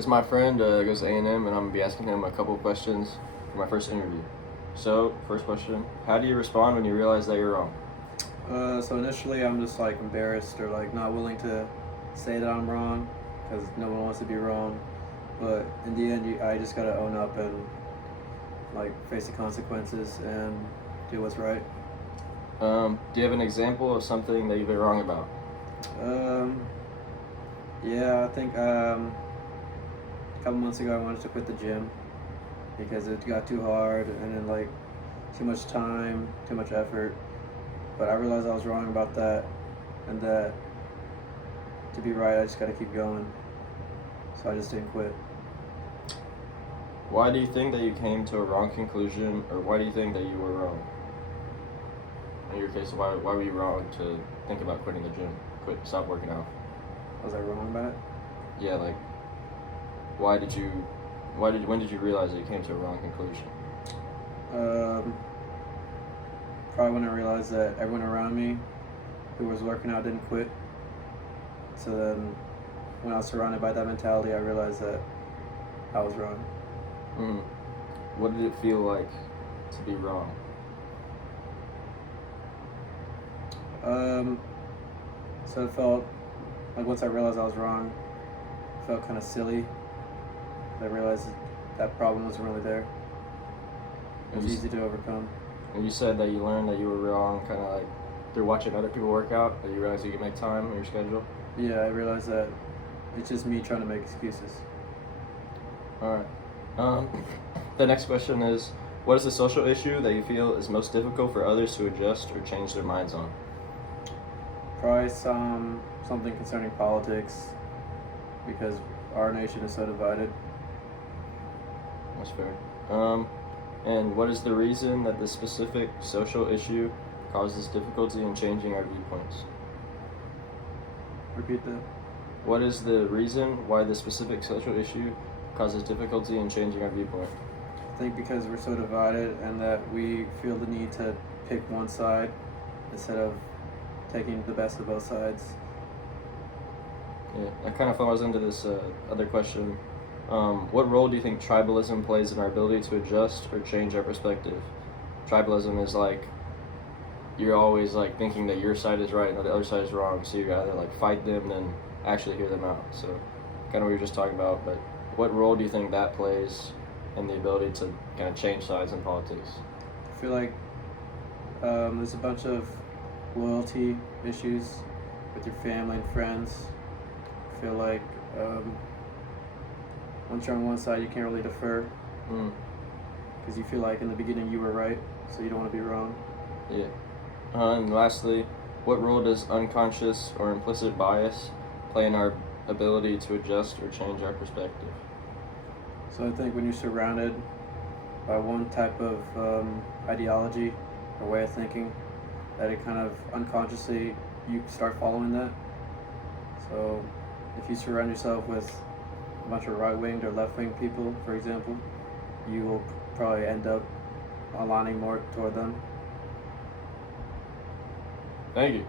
This is my friend, goes to A&M, and I'm going to be asking him a couple of questions for my first interview. So, first question, how do you respond when you realize that you're wrong? So initially I'm just like embarrassed or like not willing to say that I'm wrong because no one wants to be wrong. But in the end, I just gotta own up and like face the consequences and do what's right. Do you have an example of something that you've been wrong about? Um, yeah, I think a couple months ago I wanted to quit the gym because it got too hard and then like too much time, too much effort. But I realized I was wrong about that, and that to be right, I just gotta keep going. So I just didn't quit. Why do you think that you came to a wrong conclusion, or why do you think that you were wrong? In your case, why were you wrong to think about quitting the gym? Stop working out? Was I wrong about it? Yeah, like, when did you realize that you came to a wrong conclusion? Um, Probably when I realized that everyone around me who was working out didn't quit. So then, when I was surrounded by that mentality, I realized that I was wrong. Mm. What did it feel like to be wrong? So it felt like once I realized I was wrong, it felt kind of silly. I realized that problem wasn't really there. It was easy to overcome. And you said that you learned that you were wrong kind of like through watching other people work out, that you realized you could make time in your schedule? Yeah, I realized that it's just me trying to make excuses. All right. The next question is, what is the social issue that you feel is most difficult for others to adjust or change their minds on? Probably something concerning politics, because our nation is so divided. That's fair. And what is the reason that the specific social issue causes difficulty in changing our viewpoints? Repeat that. What is the reason why the specific social issue causes difficulty in changing our viewpoint? I think because we're so divided and that we feel the need to pick one side instead of taking the best of both sides. Yeah, that kind of falls into this other question. What role do you think tribalism plays in our ability to adjust or change our perspective? Tribalism is like you're always like thinking that your side is right and that the other side is wrong, so you gotta like fight them than actually hear them out. So kind of what we were just talking about, but what role do you think that plays in the ability to kind of change sides in politics? I feel like there's a bunch of loyalty issues with your family and friends. I feel like once you're on one side, you can't really defer because you feel like in the beginning you were right, so you don't want to be wrong. Yeah. And lastly, what role does unconscious or implicit bias play in our ability to adjust or change our perspective? So I think when you're surrounded by one type of ideology or way of thinking, that it kind of unconsciously you start following that. So if you surround yourself with a bunch of right-winged or left-wing people, for example, you will probably end up aligning more toward them. Thank you.